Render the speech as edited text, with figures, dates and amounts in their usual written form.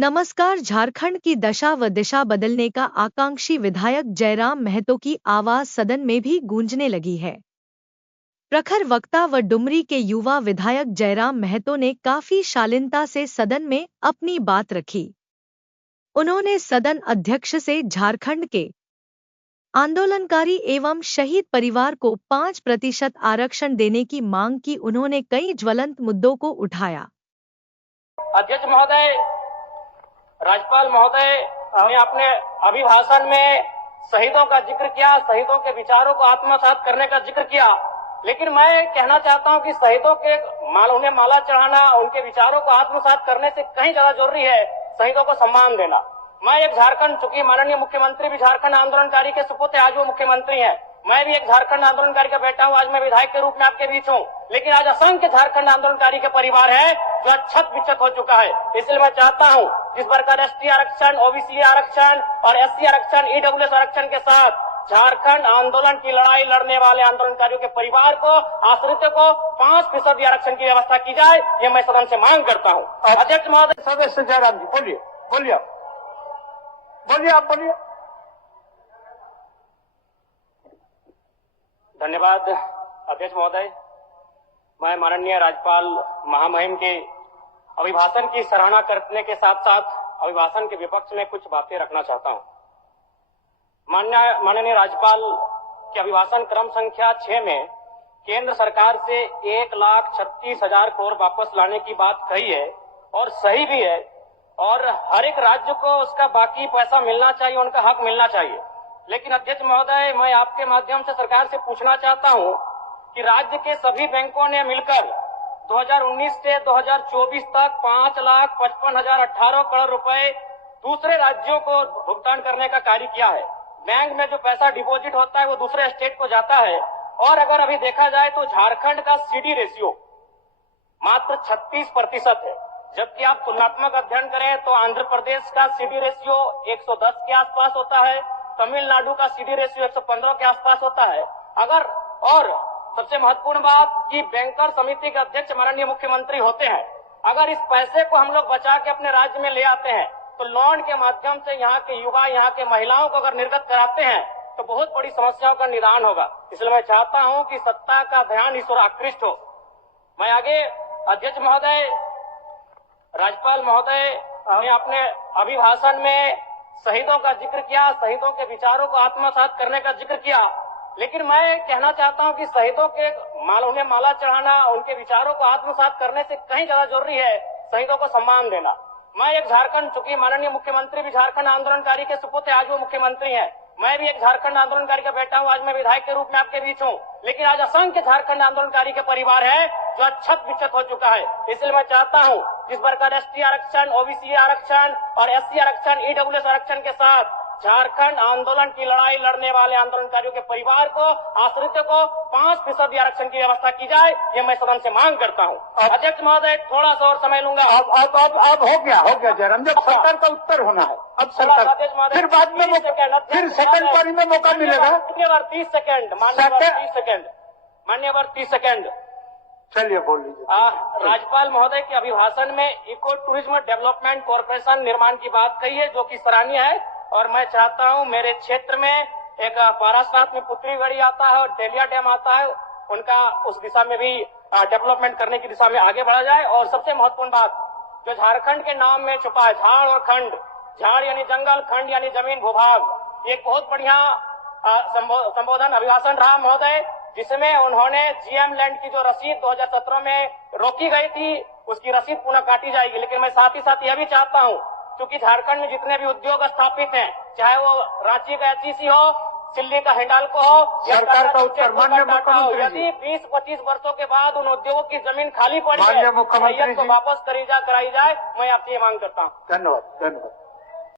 नमस्कार। झारखंड की दशा व दिशा बदलने का आकांक्षी विधायक जयराम महतो की आवाज सदन में भी गूंजने लगी है। प्रखर वक्ता व डुमरी के युवा विधायक जयराम महतो ने काफी शालीनता से सदन में अपनी बात रखी। उन्होंने सदन अध्यक्ष से झारखंड के आंदोलनकारी एवं शहीद परिवार को 5% आरक्षण देने की मांग की। उन्होंने कई ज्वलंत मुद्दों को उठाया। अध्यक्ष महोदय, राज्यपाल महोदय ने अपने अभिभाषण में शहीदों का जिक्र किया, शहीदों के विचारों को आत्मसात करने का जिक्र किया, लेकिन मैं कहना चाहता हूं कि शहीदों के उन्हें माला चढ़ाना, उनके विचारों को आत्मसात करने से कहीं ज्यादा जरूरी है शहीदों को सम्मान देना। मैं एक झारखंड, चूंकि माननीय मुख्यमंत्री भी झारखंड आंदोलनकारी के सुपुत्र आज वो मुख्यमंत्री हैं, मैं भी एक झारखंड आंदोलनकारी का बेटा हूं। आज मैं विधायक के रूप में आपके बीच हूं, लेकिन आज असंख्य झारखंड आंदोलनकारी के परिवार है जो छत विच्छत हो चुका है। इसलिए मैं चाहता हूं जिस प्रकार एसटी आरक्षण, ओबीसी आरक्षण और एससी आरक्षण, ईडब्ल्यूएस आरक्षण के साथ झारखंड आंदोलन की लड़ाई लड़ने वाले आंदोलनकारियों के परिवार को, आश्रितों को 5% आरक्षण की व्यवस्था की जाए, ये मैं सदन से मांग करता हूं। अध्यक्ष महोदय। सदस्य जयराम जी बोलिए, बोलिए आप बोलिए। धन्यवाद अध्यक्ष महोदय। मैं माननीय राज्यपाल महामहिम के अभिभाषण की सराहना करने के साथ साथ अभिभाषण के विपक्ष में कुछ बातें रखना चाहता हूं। माननीय राज्यपाल के अभिभाषण क्रम संख्या 6 में केंद्र सरकार से 1,36,000 करोड़ वापस लाने की बात कही है और सही भी है, और हर एक राज्य को उसका बाकी पैसा मिलना चाहिए, उनका हक मिलना चाहिए। लेकिन अध्यक्ष महोदय, मैं आपके माध्यम से सरकार से पूछना चाहता हूं कि राज्य के सभी बैंकों ने मिलकर 2019 से 2024 तक 5,55,018 करोड़ रुपए दूसरे राज्यों को भुगतान करने का कार्य किया है। बैंक में जो पैसा डिपॉजिट होता है वो दूसरे स्टेट को जाता है, और अगर अभी देखा जाए तो झारखंड का सीडी रेशियो मात्र 36% है, जबकि आप तुलनात्मक अध्ययन करें तो आंध्र प्रदेश का सीडी रेशियो 110 के आसपास होता है, तमिलनाडु का सीडी रेशियो 115 के आसपास होता है। और सबसे महत्वपूर्ण बात कि बैंकर समिति के अध्यक्ष माननीय मुख्यमंत्री होते हैं। अगर इस पैसे को हम लोग बचा के अपने राज्य में ले आते हैं तो लोन के माध्यम से यहाँ के युवा, यहाँ के महिलाओं को अगर निर्गत कराते हैं तो बहुत बड़ी समस्याओं का निदान होगा। इसलिए मैं चाहता हूँ कि सत्ता का ध्यान इस ओर आकृष्ट हो। मैं आगे अध्यक्ष महोदय, राज्यपाल महोदय ने अपने अभिभाषण में शहीदों का जिक्र किया, शहीदों के विचारों को आत्मसात करने का जिक्र किया, लेकिन मैं कहना चाहता हूं कि शहीदों के उन्हें माला चढ़ाना, उनके विचारों को आत्मसात करने से कहीं ज्यादा जरूरी है शहीदों को सम्मान देना। मैं एक झारखंड, चूंकि माननीय मुख्यमंत्री भी झारखंड आंदोलनकारी के सुपुत्र आज वो मुख्यमंत्री हैं, मैं भी एक झारखंड आंदोलनकारी का बेटा हूं। आज मैं विधायक के रूप में आपके बीच हूं, लेकिन आज असंख्य झारखंड आंदोलनकारी के परिवार है जो छत विच्छत हो चुका है। इसलिए मैं चाहता हूं जिस प्रकार एसटी आरक्षण, ओबीसी आरक्षण और एससी आरक्षण, ईडब्ल्यूएस आरक्षण के साथ झारखंड आंदोलन की लड़ाई लड़ने वाले आंदोलनकारियों के परिवार को, आश्रितों को 5% आरक्षण की व्यवस्था की जाए, ये मैं सदन से मांग करता हूं। अध्यक्ष महोदय, थोड़ा सा और समय लूंगा। अब हो गया जयराम, जब सरकार का उत्तर होना है अब सरकार, फिर बाद में फिर सेकंड पारी में मौका मिलेगा। मान्यवर 30 सेकंड, मान्यवर 30 सेकंड। चलिए बोल लीजिए। राज्यपाल महोदय के अभिभाषण में इको टूरिज्म डेवलपमेंट कॉर्पोरेशन निर्माण की बात कही है, जो कि सराहनीय है, और मैं चाहता हूं मेरे क्षेत्र में एक पारासात में पुत्री गढ़ी आता है और डेलिया डैम आता है, उनका उस दिशा में भी डेवलपमेंट करने की दिशा में आगे बढ़ा जाए। और सबसे महत्वपूर्ण बात जो झारखंड के नाम में छुपा है, झाड़ और खंड, झाड़ यानी जंगल, खंड यानी जमीन भूभाग, एक बहुत बढ़िया संबोधन अभिभाषण रहा महोदय, जिसमें उन्होंने जीएम लैंड की जो रसीद 2017 में रोकी गई थी उसकी रसीद पुनः काटी जाएगी। लेकिन मैं साथ ही साथ यह भी चाहता हूं, क्योंकि झारखंड में जितने भी उद्योग स्थापित हैं, चाहे वो रांची का एचईसी हो, दिल्ली का हिंडाल्को हो, सरकार का उत्तर माननीय मुख्यमंत्री, यदि 20-25 वर्षों के बाद उन उद्योगों की जमीन खाली पड़ी है, माननीय मुख्यमंत्री को वापस कराई जाए, मैं आपसे ये मांग करता हूँ। धन्यवाद।